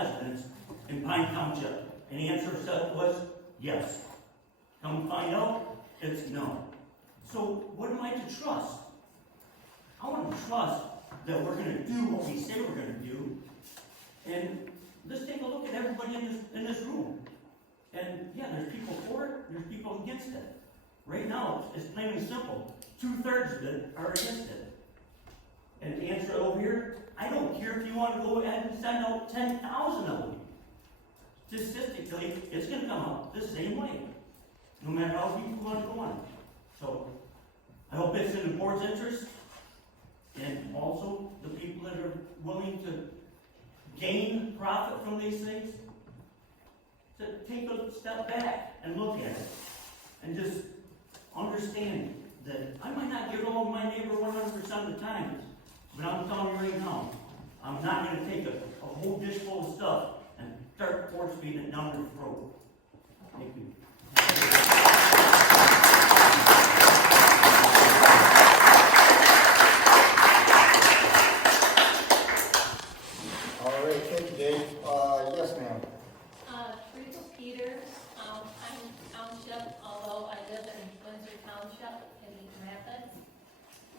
residents in Pine Township? And the answer was yes. Come find out, it's no. So what am I to trust? I want to trust that we're going to do what we say we're going to do. And let's take a look at everybody in this room. And yeah, there's people for it, there's people against it. Right now, it's plain and simple. 2/3 of it are against it. And the answer over here, I don't care if you want to go ahead and send out 10,000 of them. Statistically, it's going to come out the same way, no matter how people want to go on it. So, I hope it's in the board's interest, and also the people that are willing to gain profit from these things, to take a step back and look at it, and just understand that I might not get along with my neighbor 100% of the time, but I'm telling you right now, I'm not going to take a whole dish full of stuff and start force feeding it down their throat. Thank you. All right, thank you, Dave. Yes, ma'am. Teresa Peters, I'm Township, although I live in Windsor Township in East Rapids.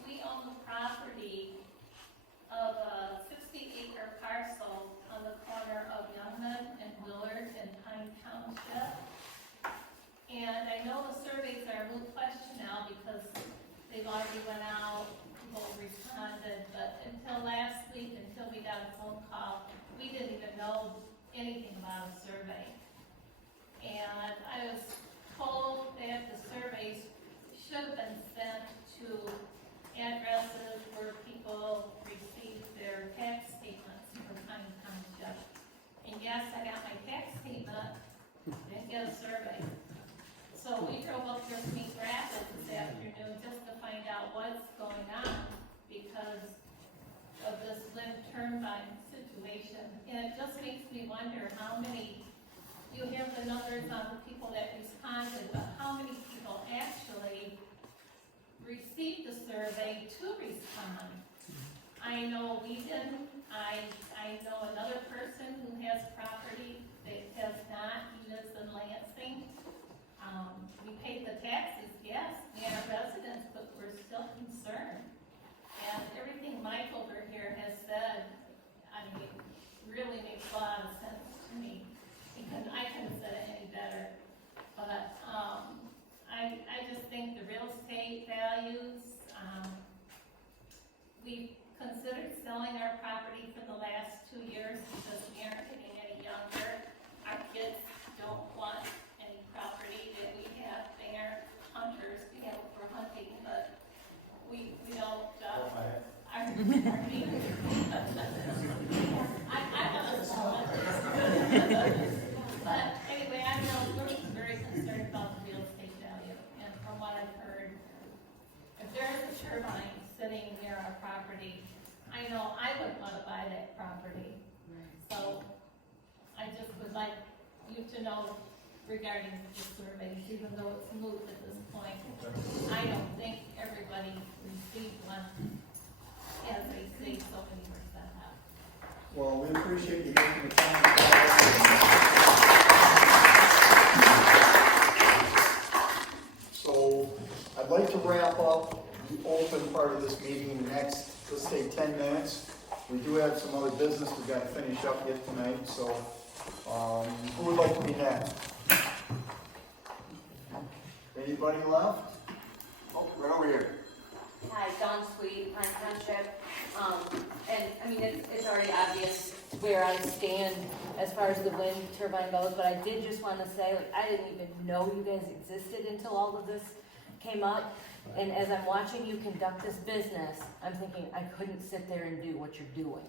We own the property of a 60-acre parcel on the corner of Youngman and Willard in Pine Township. And I know the surveys are a moot question now because they've already went out, people responded, but until last week, until we got a phone call, we didn't even know anything about a survey. And I was told that the surveys should have been sent to addresses where people received their tax statements for Pine Township. And yes, I got my tax statement, didn't get a survey. So we drove up here to East Rapids this afternoon just to find out what's going on because of this wind turbine situation. And it just makes me wonder how many, you have the numbers on the people that responded, but how many people actually received the survey to respond? I know we didn't. I know another person who has property that has not. He lives in Lansing. We paid the taxes, yes, we are residents, but we're still concerned. And everything Mike over here has said, I mean, really makes a lot of sense to me. Because I couldn't have said it any better. But I just think the real estate values, we've considered selling our property for the last 2 years because we aren't getting any younger. Our kids don't want any property that we have. They aren't hunters. We have it for hunting, but we don't. I want to sell it. But anyway, I know we're very concerned about the real estate value, and from what I've heard, if there is a turbine sitting near our property, I know I wouldn't want to buy that property. So I just would like you to know regarding the surveys, even though it's moot at this point. I don't think everybody received one, as they say so many were sent out. Well, we appreciate you making the time. So, I'd like to wrap up the open part of this meeting in the next, let's say, 10 minutes. We do have some other business we've got to finish up yet tonight, so who would like to be next? Anybody left? Oh, right over here. Hi, Dawn Sweet, Pine Township. And I mean, it's already obvious where I stand as far as the wind turbine goes, but I did just want to say, like, I didn't even know you guys existed until all of this came up. And as I'm watching you conduct this business, I'm thinking I couldn't sit there and do what you're doing.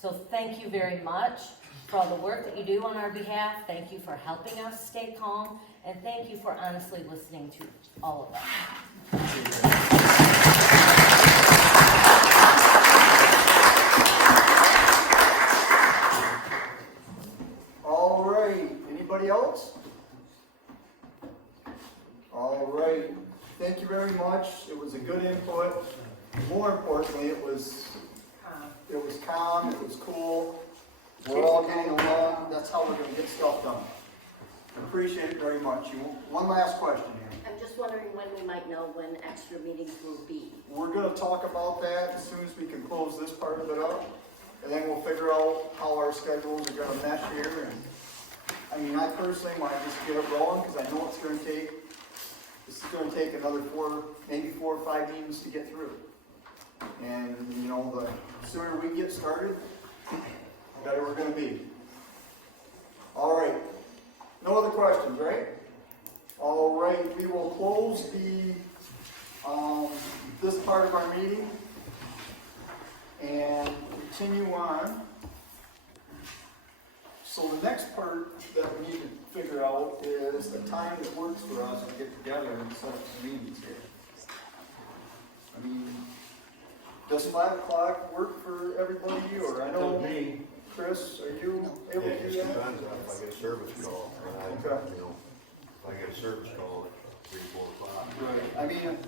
So thank you very much for all the work that you do on our behalf. Thank you for helping us stay calm. And thank you for honestly listening to all of us. All right, anybody else? All right, thank you very much. It was a good input. More importantly, it was calm, it was cool. We're all getting along, that's how we're gonna get stuff done. Appreciate it very much. One last question here. I'm just wondering when we might know when extra meetings will be. We're gonna talk about that as soon as we can close this part of it up, and then we'll figure out how our schedules are gonna mesh here, and, I mean, I personally want to just get it rolling, because I know this is gonna take another maybe 4 or 5 meetings to get through. And, you know, the sooner we get started, the better we're gonna be. All right, no other questions, right? All right, we will close this part of our meeting and continue on. So the next part that we need to figure out is the time that works for us to get together and set up some meetings here. I mean, does 5 o'clock work for everybody, or I know, Chris, are you able Yeah, to it do just that? depends on if I get a service call, and Okay. if I get a service call at 3, 4 o'clock. Right, I mean,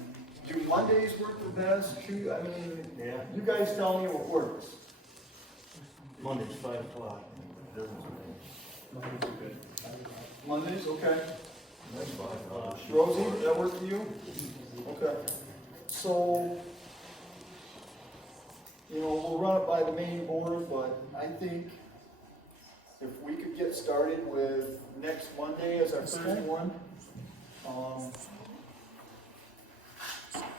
do Mondays work the best? I mean, Yeah, you guys tell me what works. Monday's 5 o'clock. Mondays, okay. That's fine. I'll just shoot Rosie, for does it. that work for you? Okay. So, you know, we'll run it by the main board, but I think if we could get started with next Monday as our first one,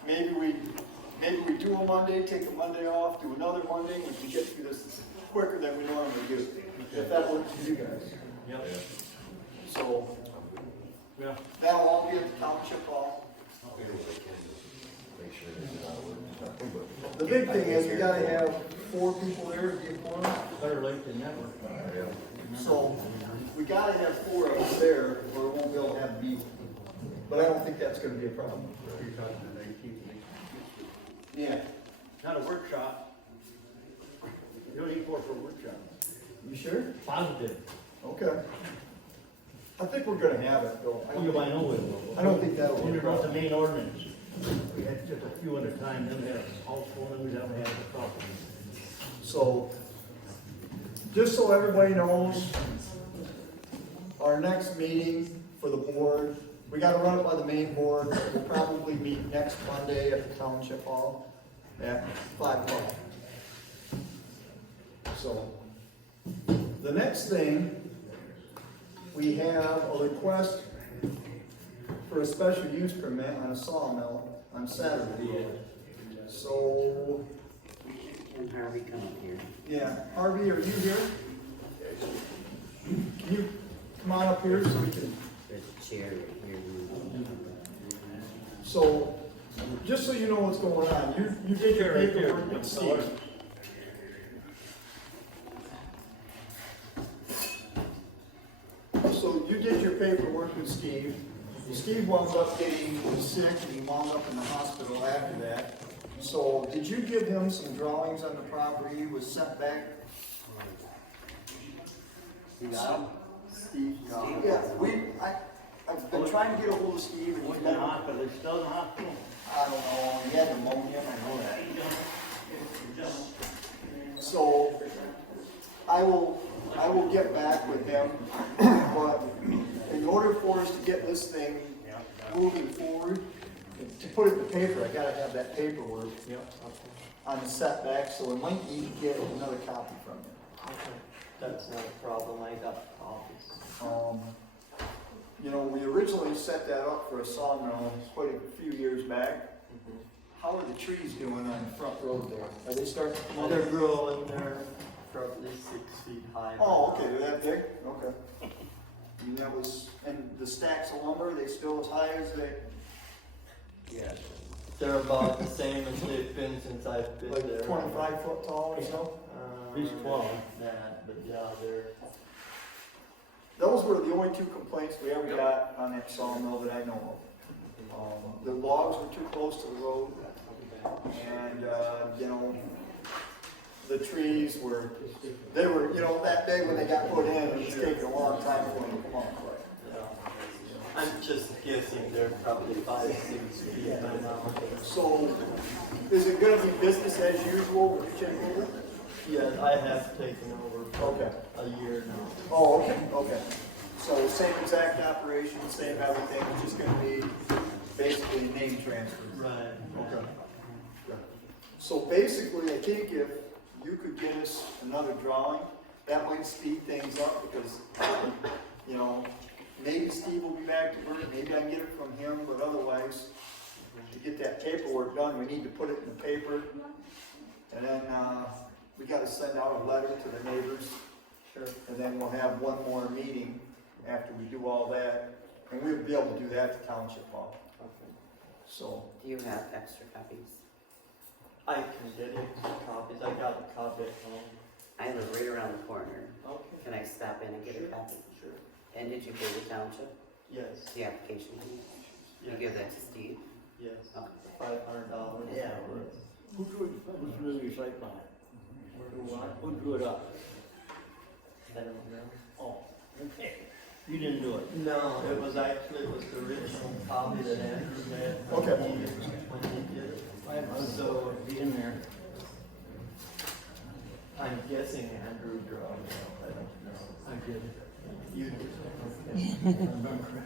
maybe we do a Monday, take a Monday off, do another Monday, we can get through this quicker than we normally do, if that works for you guys. Yep. So, Yeah. that'll all be at the township hall. I'll do what I can to make sure it's not working. But The big thing is we gotta have 4 people there to be a quorum, Better late than never. so we gotta have 4 of us there or we won't be able to have a meeting. But I don't think that's gonna be a problem. You're talking the 19th. Yeah. Not a workshop. You don't need 4 for a workshop. You sure? Positive. Okay. I think we're gonna have it though. Oh, you might know we will. I don't think that'll be a When you brought the problem. main ordinance, we had just a few at a time, then we had a house full, and we never had the property. So, just so everybody knows, our next meeting for the board, we gotta run it by the main board. We'll probably meet next Monday at the township hall at 5 o'clock. So, the next thing, we have a request for a special use permit on a sawmill on Saturday. So, And Harvey come up here. yeah, Harvey, are you here? Can you come on up here so we can, There's a chair right here. so, just so you know what's going on, you did your Right there. paperwork with Steve. So you did your paperwork with Steve. Steve wound up getting sick and he wound up in the hospital after that. So did you give him some drawings on the property he was sent back? You got him? Steve, yeah, I've been trying to get a hold of Steve and What's he's in the never, hospital, he's still in the hospital? I don't know, he had pneumonia, I know that. So, I will get back with him, but in order for us to get this thing moving forward, to put it to paper, I gotta have that paperwork on the setback, so I might need to get another copy from you. That's not a problem, I got copies. You know, we originally set that up for a sawmill quite a few years back. How are the trees doing on the front road there? Are they starting to come up? They're growing, they're probably 6 feet high. Oh, okay, they're that big? Okay. And that was, and the stacks of lumber, are they still as high as they, Yeah. They're about the same as they've been since I've been like there. 25 foot tall or so? Uh, At least 12. That, but yeah, they're, Those were the only 2 complaints we ever got on that sawmill that I know of. The logs were too close to the road, and, you know, the trees were, they were, you know, that day when they got put in, it was taking a long time for them to come up. I'm just guessing they're probably 5, 6 feet by now. So, is it gonna be business as usual with the chip over? Yeah, I have taken over for Okay. a year now. Oh, okay. So same exact operation, same everything, it's just gonna be basically name transfer. Right. Okay. So basically, I think if you could get us another drawing, that might speed things up because, you know, maybe Steve will be back to work, maybe I can get it from him, but otherwise, to get that paperwork done, we need to put it in the paper. And then, we gotta send out a letter to the neighbors. Sure. And then we'll have one more meeting after we do all that, and we'll be able to do that at Township Hall, Okay. so. Do you have extra copies? I can get it, copies, I got a copy at home. I live right around the corner. Okay. Can I stop in and get a copy? Sure. And did you pay the township, Yes, the application fee? You Yes. give that to Steve? yes, Okay. $500. Yeah. Who drew the site plan? Who drew it up? I don't know. Oh, okay. You didn't do it. No, it was actually, it was the original copy that Andrew made. Okay. When he did it. So, be in there. I'm guessing Andrew drew it, I don't know. I did. You did.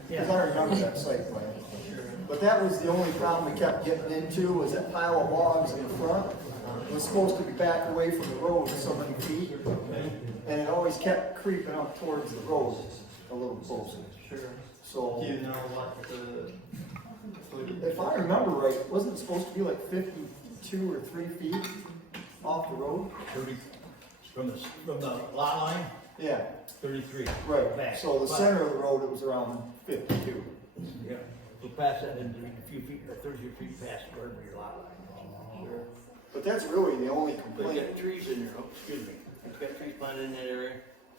Because I remember that site plan. But that was the only problem we kept getting into, was that pile of logs in the front. It was supposed to be back away from the road so many feet, and it always kept creeping up towards the road a little closer. Sure. So, Do you know what the footage? if I remember right, wasn't it supposed to be like 52 or 3 feet off the road? 30, from the lot line, Yeah, 33. right. Back. So the center of the road, it was around 52. Yeah, so pass that in a few feet, 30 feet past where your lot line. Sure. But that's really the only But you complaint. got trees in there, oh, excuse me. You got trees planted in that area?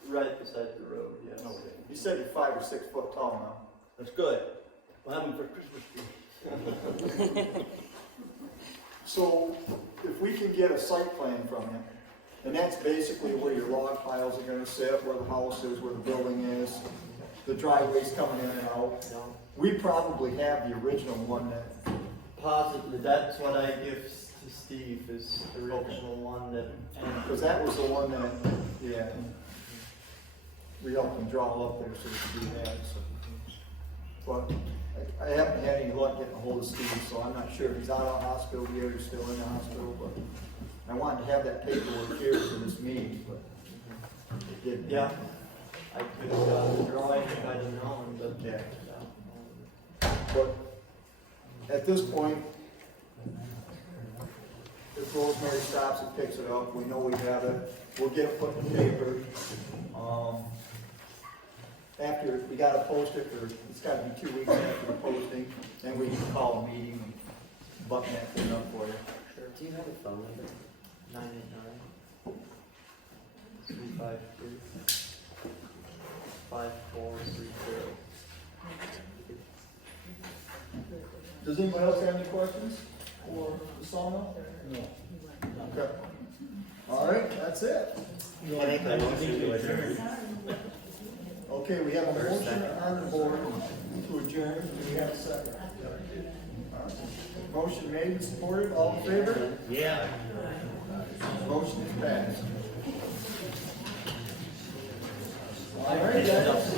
Right beside the road, yes. Okay. You said you're 5 or 6 foot tall now. That's good. We'll have them for Christmas tree. So, if we can get a site plan from you, and that's basically where your log piles are gonna sit, where the house is, where the building is, the driveway's coming in and out. No. We probably have the original one that, Possibly, that's what I give to Steve, is the original one that because that was the one that, yeah, we helped him draw up there so we could do that, so. But I haven't had any luck getting a hold of Steve, so I'm not sure if he's out of the hospital yet or still in the hospital, but I wanted to have that paperwork here for this meeting, but it didn't. Yeah. I could have got the drawing if I'd have known, but. Yeah. But at this point, if Rosemary stops and picks it up, we know we have it, we'll get it put in paper. After, we gotta post it for, it's gotta be 2 weeks after the posting, then we can call a meeting and button that thing up for you. Sure. Do you have a phone number? 989 353 5430. Does anybody else have any questions for the sawmill? No. Okay. All right, that's it. Okay, we have a motion on the board to adjourn. Do we have a second? Motion made and supported. All in favor? Yeah. Motion is passed. All right, guys.